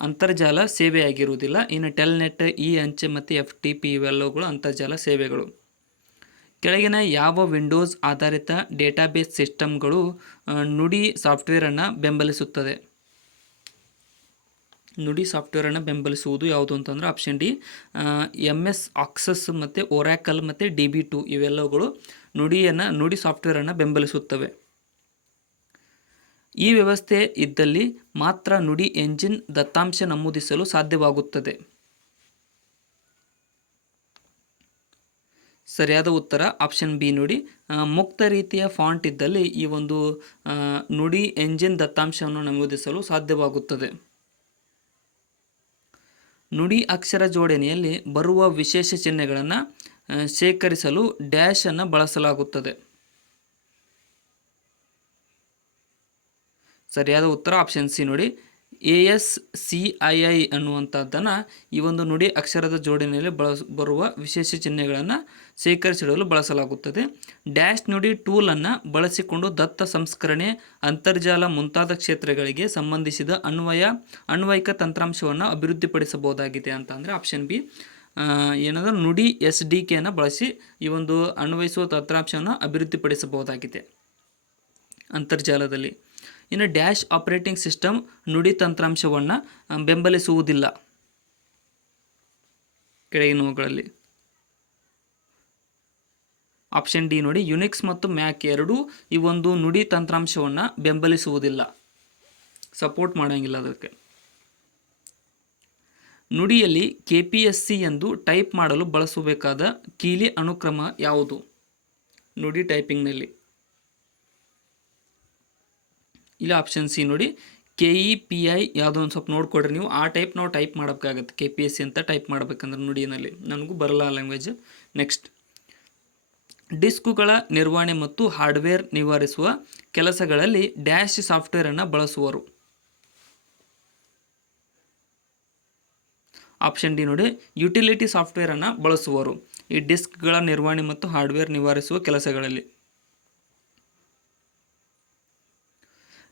ಅಂತರ್ಜಾಲ ಸೇವೆಯಾಗಿರುವುದಿಲ್ಲ. ಇನ್ನು ಟೆಲ್ನೆಟ್, ಈ ಅಂಚೆ ಮತ್ತು FTP ಇವೆಲ್ಲವುಗಳು ಅಂತರ್ಜಾಲ ಸೇವೆಗಳು. ಕೆಳಗಿನ ಯಾವ ವಿಂಡೋಸ್ ಆಧಾರಿತ ಡೇಟಾಬೇಸ್ ಸಿಸ್ಟಮ್ಗಳು ನುಡಿ ಸಾಫ್ಟ್ವೇರನ್ನು ಬೆಂಬಲಿಸುತ್ತದೆ? ನುಡಿ ಸಾಫ್ಟ್ವೇರನ್ನು ಬೆಂಬಲಿಸುವುದು ಯಾವುದು ಅಂತಂದರೆ ಆಪ್ಷನ್ ಡಿ MS ಆಕ್ಸಸ್ ಮತ್ತು ಒರಾಕಲ್ ಮತ್ತು DB2 ಇವೆಲ್ಲವುಗಳು ನುಡಿ ಸಾಫ್ಟ್ವೇರನ್ನು ಬೆಂಬಲಿಸುತ್ತವೆ. ಈ ವ್ಯವಸ್ಥೆ ಇದ್ದಲ್ಲಿ ಮಾತ್ರ ನುಡಿ ಎಂಜಿನ್ ದತ್ತಾಂಶ ನಮೂದಿಸಲು ಸಾಧ್ಯವಾಗುತ್ತದೆ. ಸರಿಯಾದ ಉತ್ತರ ಆಪ್ಷನ್ ಬಿ ನೋಡಿ ಮುಕ್ತ ರೀತಿಯ ಫಾಂಟ್ ಇದ್ದಲ್ಲಿ ಈ ಒಂದು ನುಡಿ ಎಂಜಿನ್ ದತ್ತಾಂಶವನ್ನು ನಮೂದಿಸಲು ಸಾಧ್ಯವಾಗುತ್ತದೆ. ನುಡಿ ಅಕ್ಷರ ಜೋಡಣೆಯಲ್ಲಿ ಬರುವ ವಿಶೇಷ ಚಿಹ್ನೆಗಳನ್ನು ಶೇಖರಿಸಲು ಡ್ಯಾಶ್ ಅನ್ನು ಬಳಸಲಾಗುತ್ತದೆ. ಸರಿಯಾದ ಉತ್ತರ ಆಪ್ಷನ್ ಸಿ ನೋಡಿ ASCII ಅನ್ನುವಂಥದ್ದನ್ನು ಈ ಒಂದು ನುಡಿ ಅಕ್ಷರದ ಜೋಡಣೆಯಲ್ಲಿ ಬರುವ ವಿಶೇಷ ಚಿಹ್ನೆಗಳನ್ನು ಶೇಖರಿಸಿಡಲು ಬಳಸಲಾಗುತ್ತದೆ. ಡ್ಯಾಶ್ ನುಡಿ ಟೂಲನ್ನು ಬಳಸಿಕೊಂಡು ದತ್ತ ಸಂಸ್ಕರಣೆ, ಅಂತರ್ಜಾಲ ಮುಂತಾದ ಕ್ಷೇತ್ರಗಳಿಗೆ ಸಂಬಂಧಿಸಿದ ಅನ್ವಯಿಕ ತಂತ್ರಾಂಶವನ್ನು ಅಭಿವೃದ್ಧಿಪಡಿಸಬಹುದಾಗಿದೆ ಅಂತ ಅಂದರೆ ಆಪ್ಷನ್ ಬಿ ಏನಾದರೂ ನುಡಿ SDKಯನ್ನು ಬಳಸಿ ಈ ಒಂದು ಅನ್ವಯಿಸುವ ತಂತ್ರಾಂಶವನ್ನು ಅಭಿವೃದ್ಧಿಪಡಿಸಬಹುದಾಗಿದೆ ಅಂತರ್ಜಾಲದಲ್ಲಿ. ಇನ್ನು ಡ್ಯಾಶ್ ಆಪರೇಟಿಂಗ್ ಸಿಸ್ಟಮ್ ನುಡಿ ತಂತ್ರಾಂಶವನ್ನು ಬೆಂಬಲಿಸುವುದಿಲ್ಲ ಕೆಳಗಿನವುಗಳಲ್ಲಿ. ಆಪ್ಷನ್ ಡಿ ನೋಡಿ ಯುನಿಕ್ಸ್ ಮತ್ತು ಮ್ಯಾಕ್ ಎರಡೂ ಈ ಒಂದು ನುಡಿ ತಂತ್ರಾಂಶವನ್ನು ಬೆಂಬಲಿಸುವುದಿಲ್ಲ, ಸಪೋರ್ಟ್ ಮಾಡೋಂಗಿಲ್ಲ ಅದಕ್ಕೆ. ನುಡಿಯಲ್ಲಿ KPSC ಎಂದು ಟೈಪ್ ಮಾಡಲು ಬಳಸಬೇಕಾದ ಕೀಲಿ ಅನುಕ್ರಮ ಯಾವುದು? ನುಡಿ ಟೈಪಿಂಗ್ನಲ್ಲಿ ಇಲ್ಲ ಆಪ್ಷನ್ ಸಿ ನೋಡಿ KEPI ಯಾವುದೋ ಒಂದು ಸ್ವಲ್ಪ ನೋಡ್ಕೊಡ್ರಿ ನೀವು. ಆ ಟೈಪ್ ನಾವು ಟೈಪ್ ಮಾಡಬೇಕಾಗತ್ತೆ. KPSC ಅಂತ ಟೈಪ್ ಮಾಡಬೇಕಂದ್ರೆ ನುಡಿಯಲ್ಲಿ. ನನಗೂ ಬರಲ್ಲ ಲ್ಯಾಂಗ್ವೇಜ್. ನೆಕ್ಸ್ಟ್, ಡಿಸ್ಕುಗಳ ನಿರ್ವಹಣೆ ಮತ್ತು ಹಾರ್ಡ್ವೇರ್ ನಿವಾರಿಸುವ ಕೆಲಸಗಳಲ್ಲಿ ಡ್ಯಾಶ್ ಸಾಫ್ಟ್ವೇರನ್ನು ಬಳಸುವರು? ಆಪ್ಷನ್ ಡಿ ನೋಡಿ ಯುಟಿಲಿಟಿ ಸಾಫ್ಟ್ವೇರನ್ನು ಬಳಸುವರು ಈ ಡಿಸ್ಕ್ಗಳ ನಿರ್ವಹಣೆ ಮತ್ತು ಹಾರ್ಡ್ವೇರ್ ನಿವಾರಿಸುವ ಕೆಲಸಗಳಲ್ಲಿ.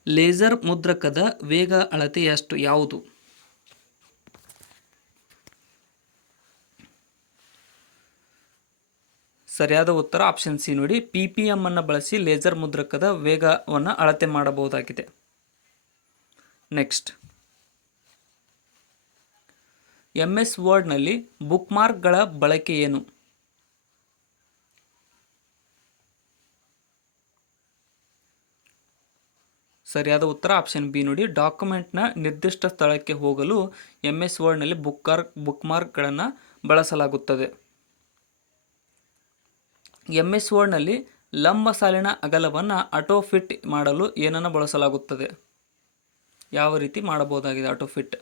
ಲೇಸರ್ ಮುದ್ರಕದ ವೇಗ ಅಳತೆ ಎಷ್ಟು ಯಾವುದು? ಸರಿಯಾದ ಉತ್ತರ ಆಪ್ಷನ್ ಸಿ ನೋಡಿ PPM ಅನ್ನು ಬಳಸಿ ಲೇಸರ್ ಮುದ್ರಕದ ವೇಗವನ್ನು ಅಳತೆ ಮಾಡಬಹುದಾಗಿದೆ. ನೆಕ್ಸ್ಟ್, MS ವರ್ಡ್ನಲ್ಲಿ ಬುಕ್ಮಾರ್ಕ್ಗಳ ಬಳಕೆ ಏನು? ಸರಿಯಾದ ಉತ್ತರ ಆಪ್ಷನ್ ಬಿ ನೋಡಿ ಡಾಕ್ಯುಮೆಂಟ್ನ ನಿರ್ದಿಷ್ಟ ಸ್ಥಳಕ್ಕೆ ಹೋಗಲು MS ವರ್ಡ್ನಲ್ಲಿ ಬುಕ್ಮಾರ್ಕ್ಗಳನ್ನು ಬಳಸಲಾಗುತ್ತದೆ. MS ವರ್ಡ್ನಲ್ಲಿ ಲಂಬ ಸಾಲಿನ ಅಗಲವನ್ನು ಆಟೋಫಿಟ್ ಮಾಡಲು ಏನನ್ನು ಬಳಸಲಾಗುತ್ತದೆ? ಯಾವ ರೀತಿ ಮಾಡಬಹುದಾಗಿದೆ ಆಟೋಫಿಟ್?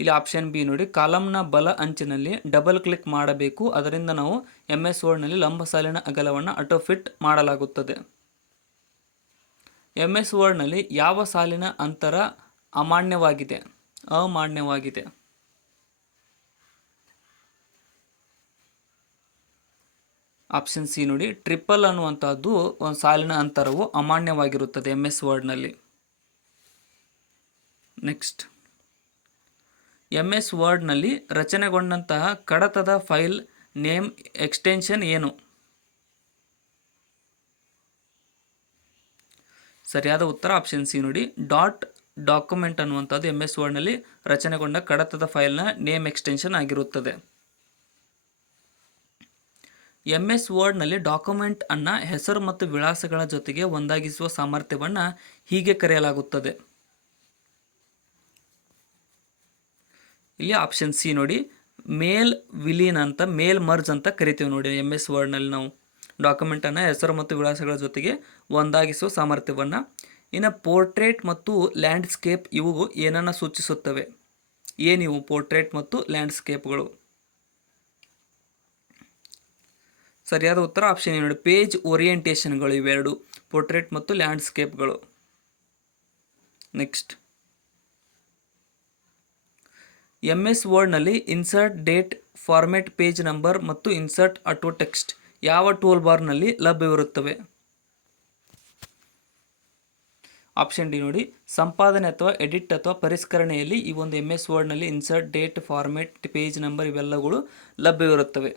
ಇಲ್ಲಿ ಆಪ್ಷನ್ ಬಿ ನೋಡಿ ಕಾಲಮ್ನ ಬಲ ಅಂಚಿನಲ್ಲಿ ಡಬಲ್ ಕ್ಲಿಕ್ ಮಾಡಬೇಕು. ಅದರಿಂದ ನಾವು MS ವರ್ಡ್ನಲ್ಲಿ ಲಂಬ ಸಾಲಿನ ಅಗಲವನ್ನು ಆಟೋಫಿಟ್ ಮಾಡಲಾಗುತ್ತದೆ. MS ವರ್ಡ್ನಲ್ಲಿ ಯಾವ ಸಾಲಿನ ಅಂತರ ಅಮಾನ್ಯವಾಗಿದೆ? ಆಪ್ಷನ್ ಸಿ ನೋಡಿ ಟ್ರಿಪಲ್ ಅನ್ನುವಂಥದ್ದು ಒಂದು ಸಾಲಿನ ಅಂತರವು ಅಮಾನ್ಯವಾಗಿರುತ್ತದೆ MS ವರ್ಡ್ನಲ್ಲಿ. ನೆಕ್ಸ್ಟ್, MS ವರ್ಡ್ನಲ್ಲಿ ರಚನೆಗೊಂಡಂತಹ ಕಡತದ ಫೈಲ್ ನೇಮ್ ಎಕ್ಸ್ಟೆನ್ಷನ್ ಏನು? ಸರಿಯಾದ ಉತ್ತರ ಆಪ್ಷನ್ ಸಿ ನೋಡಿ. ಡಾಟ್ ಡಾಕ್ಯುಮೆಂಟ್ ಅನ್ನುವಂಥದ್ದು MS ವರ್ಡ್ನಲ್ಲಿ ರಚನೆಗೊಂಡ ಕಡತದ ಫೈಲ್ನ ನೇಮ್ ಎಕ್ಸ್ಟೆನ್ಷನ್ ಆಗಿರುತ್ತದೆ. MS ವರ್ಡ್ನಲ್ಲಿ ಡಾಕ್ಯುಮೆಂಟ್ ಅನ್ನು ಹೆಸರು ಮತ್ತು ವಿಳಾಸಗಳ ಜೊತೆಗೆ ಒಂದಾಗಿಸುವ ಸಾಮರ್ಥ್ಯವನ್ನು ಹೀಗೆ ಕರೆಯಲಾಗುತ್ತದೆ. ಇಲ್ಲಿ ಆಪ್ಷನ್ ಸಿ ನೋಡಿ, ಮೇಲ್ ವಿಲೀನ್ ಅಂತ, ಮೇಲ್ ಮರ್ಜ್ ಅಂತ ಕರಿತೀವಿ ನೋಡಿ. MS ವರ್ಡ್ನಲ್ಲಿ ನಾವು ಡಾಕ್ಯುಮೆಂಟನ್ನು ಹೆಸರು ಮತ್ತು ವಿಳಾಸಗಳ ಜೊತೆಗೆ ಒಂದಾಗಿಸುವ ಸಾಮರ್ಥ್ಯವನ್ನು. ಇನ್ನು ಪೋರ್ಟ್ರೇಟ್ ಮತ್ತು ಲ್ಯಾಂಡ್ಸ್ಕೇಪ್ ಇವು ಏನನ್ನು ಸೂಚಿಸುತ್ತವೆ? ಏನಿವು ಪೋರ್ಟ್ರೇಟ್ ಮತ್ತು ಲ್ಯಾಂಡ್ಸ್ಕೇಪ್ಗಳು? ಸರಿಯಾದ ಉತ್ತರ ಆಪ್ಷನ್ ಎ ನೋಡಿ, ಪೇಜ್ ಓರಿಯೆಂಟೇಷನ್ಗಳು ಇವೆರಡು, ಪೋರ್ಟ್ರೇಟ್ ಮತ್ತು ಲ್ಯಾಂಡ್ಸ್ಕೇಪ್ಗಳು. ನೆಕ್ಸ್ಟ್, MS ವರ್ಡ್ನಲ್ಲಿ insert date, format page number ಮತ್ತು ಇನ್ಸರ್ಟ್ ಆಟೋ ಟೆಕ್ಸ್ಟ್ ಯಾವ ಟೂಲ್ ಬಾರ್ನಲ್ಲಿ ಲಭ್ಯವಿರುತ್ತವೆ? ಆಪ್ಷನ್ ಡಿ ನೋಡಿ, ಸಂಪಾದನೆ ಅಥವಾ ಎಡಿಟ್ ಅಥವಾ ಪರಿಷ್ಕರಣೆಯಲ್ಲಿ ಈ ಒಂದು MS ವರ್ಡ್ನಲ್ಲಿ insert date, format, page number ಇವೆಲ್ಲಗಳು ಲಭ್ಯವಿರುತ್ತವೆ.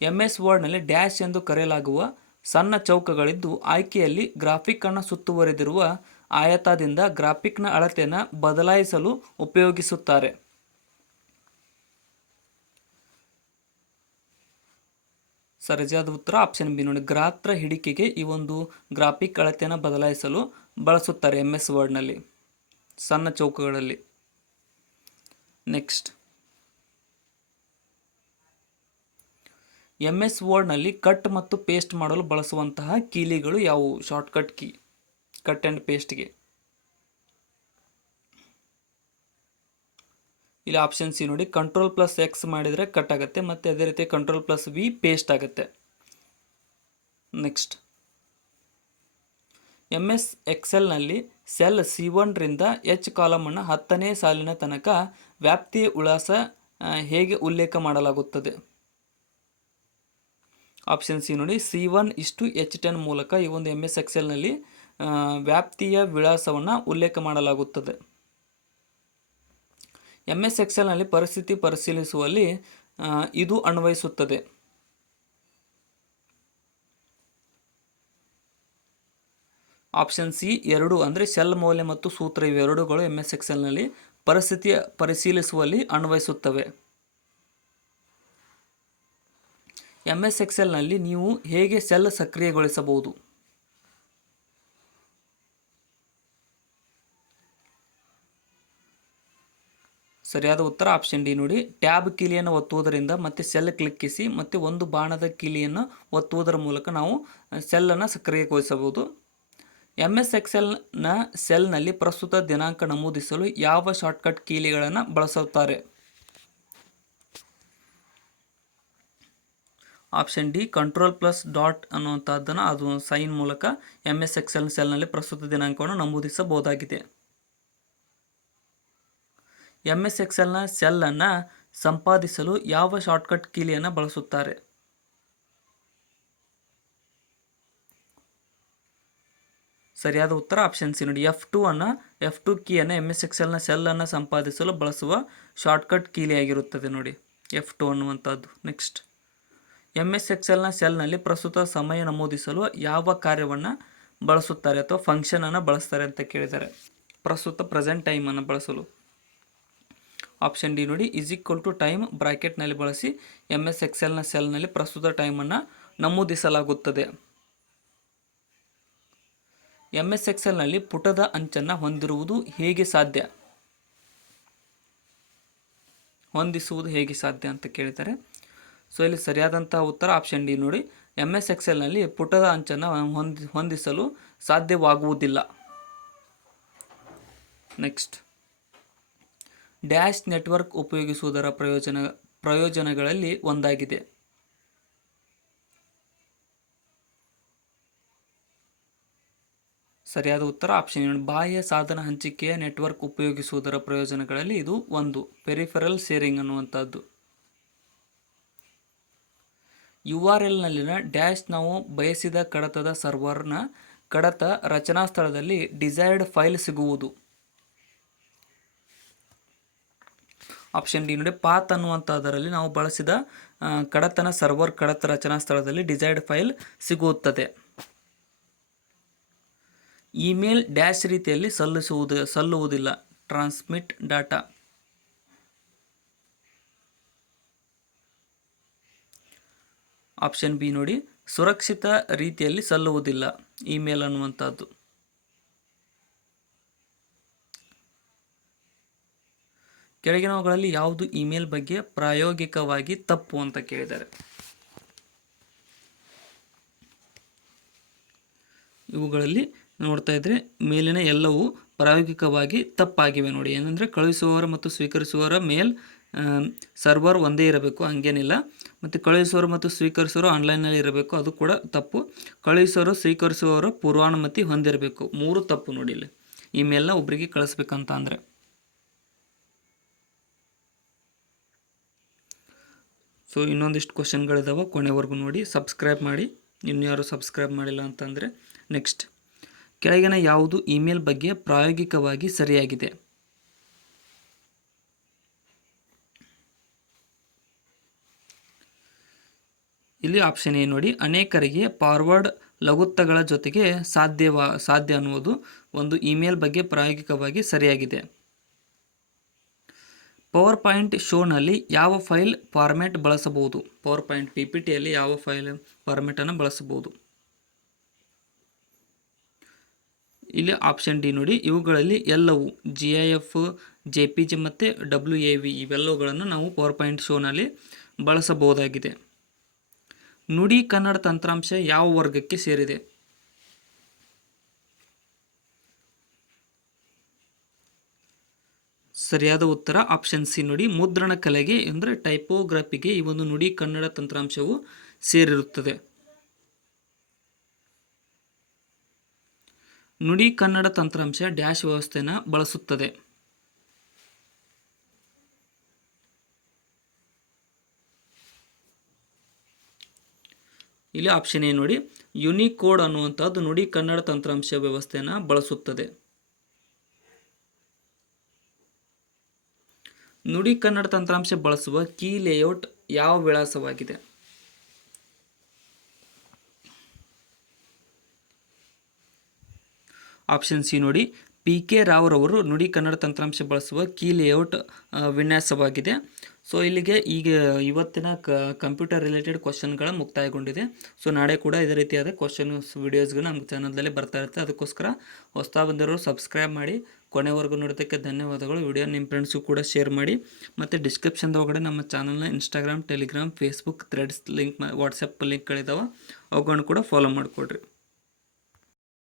MS ವರ್ಡ್ನಲ್ಲಿ ಡ್ಯಾಶ್ ಎಂದು ಕರೆಯಲಾಗುವ ಸಣ್ಣ ಚೌಕಗಳಿದ್ದು ಆಯ್ಕೆಯಲ್ಲಿ ಗ್ರಾಫಿಕ್ ಅನ್ನು ಸುತ್ತುವರೆದಿರುವ ಆಯತದಿಂದ ಗ್ರಾಫಿಕ್ನ ಅಳತೆಯನ್ನು ಬದಲಾಯಿಸಲು ಉಪಯೋಗಿಸುತ್ತಾರೆ. ಸರಿಯಾದ ಉತ್ತರ ಆಪ್ಷನ್ ಬಿ ನೋಡಿ, ಗಾತ್ರ ಹಿಡಿಕೆಗೆ ಈ ಒಂದು ಗ್ರಾಫಿಕ್ ಅಳತೆಯನ್ನು ಬದಲಾಯಿಸಲು ಬಳಸುತ್ತಾರೆ MS ವರ್ಡ್ನಲ್ಲಿ ಸಣ್ಣ ಚೌಕಗಳಲ್ಲಿ. ನೆಕ್ಸ್ಟ್, MS ವರ್ಡ್ನಲ್ಲಿ ಕಟ್ ಮತ್ತು ಪೇಸ್ಟ್ ಮಾಡಲು ಬಳಸುವಂತಹ ಕೀಲಿಗಳು ಯಾವುವು? ಶಾರ್ಟ್ಕಟ್ ಕೀ ಕಟ್ ಆ್ಯಂಡ್ ಪೇಸ್ಟ್ಗೆ. ಇಲ್ಲಿ ಆಪ್ಷನ್ ಸಿ ನೋಡಿ, Ctrl+X ಮಾಡಿದರೆ ಕಟ್ ಆಗುತ್ತೆ, ಮತ್ತು ಅದೇ ರೀತಿ Ctrl+V ಪೇಸ್ಟ್ ಆಗುತ್ತೆ. ನೆಕ್ಸ್ಟ್, MS ಎಕ್ಸೆಲ್ನಲ್ಲಿ ಸೆಲ್ C1 ರಿಂದ H ಕಾಲಮನ್ನು 10ನೇ ಸಾಲಿನ ತನಕ ವ್ಯಾಪ್ತಿಯ ವಿಳಾಸ ಹೇಗೆ ಉಲ್ಲೇಖ ಮಾಡಲಾಗುತ್ತದೆ? ಆಪ್ಷನ್ ಸಿ ನೋಡಿ, C1:H10 ಮೂಲಕ ಈ ಒಂದು MS ಎಕ್ಸೆಲ್ನಲ್ಲಿ ವ್ಯಾಪ್ತಿಯ ವಿಳಾಸವನ್ನು ಉಲ್ಲೇಖ ಮಾಡಲಾಗುತ್ತದೆ. MS ಎಕ್ಸೆಲ್ನಲ್ಲಿ ಪರಿಸ್ಥಿತಿ ಪರಿಶೀಲಿಸುವಲ್ಲಿ ಇದು ಅನ್ವಯಿಸುತ್ತದೆ. ಆಪ್ಷನ್ ಸಿ 2 ಅಂದರೆ ಸೆಲ್ ಮೌಲ್ಯ ಮತ್ತು ಸೂತ್ರ ಇವೆರಡುಗಳು MS ಎಕ್ಸೆಲ್ನಲ್ಲಿ ಪರಿಸ್ಥಿತಿ ಪರಿಶೀಲಿಸುವಲ್ಲಿ ಅನ್ವಯಿಸುತ್ತವೆ. MS ಎಕ್ಸೆಲ್ನಲ್ಲಿ ನೀವು ಹೇಗೆ ಸೆಲ್ ಸಕ್ರಿಯಗೊಳಿಸಬಹುದು? ಸರಿಯಾದ ಉತ್ತರ ಆಪ್ಷನ್ ಡಿ ನೋಡಿ, ಟ್ಯಾಬ್ ಕೀಲಿಯನ್ನು ಒತ್ತುವುದರಿಂದ ಮತ್ತು ಸೆಲ್ ಕ್ಲಿಕ್ಕಿಸಿ ಮತ್ತು ಒಂದು ಬಾಣದ ಕೀಲಿಯನ್ನು ಒತ್ತುವುದರ ಮೂಲಕ ನಾವು ಸೆಲ್ಲನ್ನು ಸಕ್ರಿಯಗೊಳಿಸಬಹುದು. MS ಎಕ್ಸೆಲ್ನ ಸೆಲ್ನಲ್ಲಿ ಪ್ರಸ್ತುತ ದಿನಾಂಕ ನಮೂದಿಸಲು ಯಾವ ಶಾರ್ಟ್ಕಟ್ ಕೀಲಿಗಳನ್ನು ಬಳಸುತ್ತಾರೆ? Option D Ctrl+. ಅನ್ನುವಂಥದ್ದನ್ನು ಅದು ಸೈನ್ ಮೂಲಕ MS ಎಕ್ಸೆಲ್ ಸೆಲ್ನಲ್ಲಿ ಪ್ರಸ್ತುತ ದಿನಾಂಕವನ್ನು ನಮೂದಿಸಬಹುದಾಗಿದೆ. MS ಎಕ್ಸೆಲ್ನ ಸೆಲ್ಲನ್ನು ಸಂಪಾದಿಸಲು ಯಾವ ಶಾರ್ಟ್ಕಟ್ ಕೀಲಿಯನ್ನು ಬಳಸುತ್ತಾರೆ? ಸರಿಯಾದ ಉತ್ತರ ಆಪ್ಷನ್ ಸಿ ನೋಡಿ, F2 ಕೀಯನ್ನು MS ಎಕ್ಸೆಲ್ನ ಸೆಲ್ಲನ್ನು ಸಂಪಾದಿಸಲು ಬಳಸುವ ಶಾರ್ಟ್ಕಟ್ ಕೀಲಿಯಾಗಿರುತ್ತದೆ ನೋಡಿ, F2 ಅನ್ನುವಂಥದ್ದು. ನೆಕ್ಸ್ಟ್, MS ಎಕ್ಸೆಲ್ನ ಸೆಲ್ನಲ್ಲಿ ಪ್ರಸ್ತುತ ಸಮಯ ನಮೂದಿಸಲು ಯಾವ ಕಾರ್ಯವನ್ನು ಬಳಸುತ್ತಾರೆ ಅಥವಾ ಫಂಕ್ಷನನ್ನು ಬಳಸ್ತಾರೆ ಅಂತ ಕೇಳಿದ್ದಾರೆ? ಪ್ರಸ್ತುತ ಪ್ರೆಸೆಂಟ್ ಟೈಮನ್ನು ಬಳಸಲು ಆಪ್ಷನ್ ಡಿ ನೋಡಿ, =ಟೈಮ್ ಬ್ರಾಕೆಟ್ನಲ್ಲಿ ಬಳಸಿ MS ಎಕ್ಸೆಲ್ನ ಸೆಲ್ನಲ್ಲಿ ಪ್ರಸ್ತುತ ಟೈಮನ್ನು ನಮೂದಿಸಲಾಗುತ್ತದೆ. MS ಎಕ್ಸೆಲ್ನಲ್ಲಿ ಪುಟದ ಅಂಚನ್ನು ಹೊಂದಿಸುವುದು ಹೇಗೆ ಸಾಧ್ಯ ಅಂತ ಕೇಳಿದ್ದಾರೆ. ಸೊ ಇಲ್ಲಿ ಸರಿಯಾದಂತಹ ಉತ್ತರ ಆಪ್ಷನ್ ಡಿ ನೋಡಿ, MS ಎಕ್ಸೆಲ್ನಲ್ಲಿ ಪುಟದ ಅಂಚನ್ನು ಹೊಂದಿಸಲು ಸಾಧ್ಯವಾಗುವುದಿಲ್ಲ. ನೆಕ್ಸ್ಟ್, ಡ್ಯಾಶ್ ನೆಟ್ವರ್ಕ್ ಉಪಯೋಗಿಸುವುದರ ಪ್ರಯೋಜನಗಳಲ್ಲಿ ಒಂದಾಗಿದೆ. ಸರಿಯಾದ ಉತ್ತರ ಆಪ್ಷನ್ ಡಿ, ಬಾಹ್ಯ ಸಾಧನ ಹಂಚಿಕೆಯ ನೆಟ್ವರ್ಕ್ ಉಪಯೋಗಿಸುವುದರ ಪ್ರಯೋಜನಗಳಲ್ಲಿ ಇದು ಒಂದು, ಪೆರಿಫೆರಲ್ ಶೇರಿಂಗ್ ಅನ್ನುವಂಥದ್ದು. URLನಲ್ಲಿನ ಡ್ಯಾಶ್ ನಾವು ಬಯಸಿದ ಕಡತದ ಸರ್ವರ್ನ ಕಡತ ರಚನಾ ಸ್ಥಳದಲ್ಲಿ ಡಿಸೈರ್ಡ್ ಫೈಲ್ ಸಿಗುವುದು. ಆಪ್ಷನ್ ಡಿ ನೋಡಿ, ಪಾತ್ ಅನ್ನುವಂಥದ್ದರಲ್ಲಿ ನಾವು ಬಳಸಿದ ಕಡತನ ಸರ್ವರ್ ಕಡತ ರಚನಾ ಸ್ಥಳದಲ್ಲಿ ಡಿಸೈರ್ಡ್ ಫೈಲ್ ಸಿಗುತ್ತದೆ. ಇಮೇಲ್ ಡ್ಯಾಶ್ ರೀತಿಯಲ್ಲಿ ಸಲ್ಲುವುದಿಲ್ಲ. Transmit data. ಆಪ್ಷನ್ ಬಿ ನೋಡಿ, ಸುರಕ್ಷಿತ ರೀತಿಯಲ್ಲಿ ಸಲ್ಲುವುದಿಲ್ಲ ಇಮೇಲ್ ಅನ್ನುವಂಥದ್ದು. ಕೆಳಗಿನವುಗಳಲ್ಲಿ ಯಾವುದು ಇಮೇಲ್ ಬಗ್ಗೆ ಪ್ರಾಯೋಗಿಕವಾಗಿ ತಪ್ಪು ಅಂತ ಕೇಳಿದ್ದಾರೆ. ಇವುಗಳಲ್ಲಿ ನೋಡ್ತಾ ಇದ್ರೆ ಮೇಲಿನ ಎಲ್ಲವೂ ಪ್ರಾಯೋಗಿಕವಾಗಿ ತಪ್ಪಾಗಿವೆ ನೋಡಿ. ಏನಂದರೆ ಕಳುಹಿಸುವವರ ಮತ್ತು ಸ್ವೀಕರಿಸುವವರ ಮೇಲ್ ಸರ್ವರ್ ಒಂದೇ ಇರಬೇಕು, ಹಂಗೇನಿಲ್ಲ. ಮತ್ತು ಕಳುಹಿಸುವವರು ಮತ್ತು ಸ್ವೀಕರಿಸುವವರು ಆನ್ಲೈನಲ್ಲಿ ಇರಬೇಕು, ಅದು ಕೂಡ ತಪ್ಪು. ಕಳುಹಿಸುವವರು ಸ್ವೀಕರಿಸುವವರು ಪೂರ್ವಾನುಮತಿ ಹೊಂದಿರಬೇಕು, 3 ತಪ್ಪು ನೋಡಿ ಇಲ್ಲಿ. ಇಮೇಲ್ನ ಒಬ್ಬರಿಗೆ ಕಳಿಸ್ಬೇಕಂತ ಅಂದರೆ. ಸೊ ಇನ್ನೊಂದಿಷ್ಟು ಕ್ವಶನ್ಗಳಿದಾವೆ, ಕೊನೆವರೆಗೂ ನೋಡಿ, ಸಬ್ಸ್ಕ್ರೈಬ್ ಮಾಡಿ ಇನ್ನು ಯಾರು ಸಬ್ಸ್ಕ್ರೈಬ್ ಮಾಡಿಲ್ಲ ಅಂತಂದರೆ. ನೆಕ್ಸ್ಟ್, ಕೆಳಗಿನ ಯಾವುದು ಇಮೇಲ್ ಬಗ್ಗೆ ಪ್ರಾಯೋಗಿಕವಾಗಿ ಸರಿಯಾಗಿದೆ? ಇಲ್ಲಿ ಆಪ್ಷನ್ ಎ ನೋಡಿ, ಅನೇಕರಿಗೆ ಫಾರ್ವರ್ಡ್ ಲಘುತ್ತಗಳ ಜೊತೆಗೆ ಸಾಧ್ಯ ಅನ್ನುವುದು ಒಂದು ಇಮೇಲ್ ಬಗ್ಗೆ ಪ್ರಾಯೋಗಿಕವಾಗಿ ಸರಿಯಾಗಿದೆ. ಪವರ್ ಪಾಯಿಂಟ್ ಶೋನಲ್ಲಿ ಯಾವ ಫೈಲ್ ಫಾರ್ಮ್ಯಾಟ್ ಬಳಸಬಹುದು? ಪವರ್ ಪಾಯಿಂಟ್ PPTಯಲ್ಲಿ ಯಾವ ಫೈಲ್ ಫಾರ್ಮ್ಯಾಟನ್ನು ಬಳಸಬಹುದು? ಇಲ್ಲಿ ಆಪ್ಷನ್ ಡಿ ನೋಡಿ, ಇವುಗಳಲ್ಲಿ ಎಲ್ಲವೂ GIF, JPG ಮತ್ತು WAV ಇವೆಲ್ಲವುಗಳನ್ನು ನಾವು ಪವರ್ ಪಾಯಿಂಟ್ ಶೋನಲ್ಲಿ ಬಳಸಬಹುದಾಗಿದೆ. ನುಡಿ ಕನ್ನಡ ತಂತ್ರಾಂಶ ಯಾವ ವರ್ಗಕ್ಕೆ ಸೇರಿದೆ? ಸರಿಯಾದ ಉತ್ತರ ಆಪ್ಷನ್ ಸಿ ನೋಡಿ, ಮುದ್ರಣ ಕಲೆಗೆ ಅಂದರೆ ಟೈಪೋಗ್ರಫಿಗೆ ಈ ಒಂದು ನುಡಿ ಕನ್ನಡ ತಂತ್ರಾಂಶವು ಸೇರಿರುತ್ತದೆ. ನುಡಿ ಕನ್ನಡ ತಂತ್ರಾಂಶ ಡ್ಯಾಶ್ ವ್ಯವಸ್ಥೆಯನ್ನು ಬಳಸುತ್ತದೆ. ಇಲ್ಲಿ ಆಪ್ಷನ್ ಎ ನೋಡಿ, ಯುನಿಕೋಡ್ ಅನ್ನುವಂಥದ್ದು ನುಡಿ ಕನ್ನಡ ತಂತ್ರಾಂಶ ವ್ಯವಸ್ಥೆಯನ್ನು ಬಳಸುತ್ತದೆ. ನುಡಿ ಕನ್ನಡ ತಂತ್ರಾಂಶ ಬಳಸುವ ಕೀ ಲೇಔಟ್ ಯಾವ ವಿಳಾಸವಾಗಿದೆ? ಆಪ್ಷನ್ ಸಿ ನೋಡಿ, PK ರಾವ್ ರವರು ನುಡಿ ಕನ್ನಡ ತಂತ್ರಾಂಶ ಬಳಸುವ ಕೀ ಲೇಔಟ್ ವಿನ್ಯಾಸವಾಗಿದೆ. ಸೊ ಇಲ್ಲಿಗೆ ಈಗ ಇವತ್ತಿನ ಕಂಪ್ಯೂಟರ್ ರಿಲೇಟೆಡ್ ಕ್ವಶನ್ಗಳ ಮುಕ್ತಾಯಗೊಂಡಿದೆ. ಸೊ ನಾಳೆ ಕೂಡ ಇದೇ ರೀತಿಯಾದ ವಿಡಿಯೋಸ್ಗಳು ನಮ್ಮ ಚಾನಲ್ದಲ್ಲಿ ಬರ್ತಾ ಇರುತ್ತೆ. ಅದಕ್ಕೋಸ್ಕರ ಹೊಸದಾಗಿ ಬಂದಿರೋರು ಸಬ್ಸ್ಕ್ರೈಬ್ ಮಾಡಿ. ಕೊನೆವರೆಗೂ ನೋಡೋದಕ್ಕೆ ಧನ್ಯವಾದಗಳು. ವಿಡಿಯೋ ನಿಮ್ಮ ಫ್ರೆಂಡ್ಸು ಕೂಡ ಶೇರ್ ಮಾಡಿ. ಮತ್ತು ಡಿಸ್ಕ್ರಿಪ್ಷನ್ದ ಒಳಗಡೆ ನಮ್ಮ ಚಾನಲ್ನ Instagram, Telegram, Facebook, Threads link, WhatsApp ಲಿಂಕ್ಗಳಿದ್ದಾವೆ, ಅವುಗಳನ್ನು ಕೂಡ ಫಾಲೋ ಮಾಡಿಕೊಡ್ರಿ.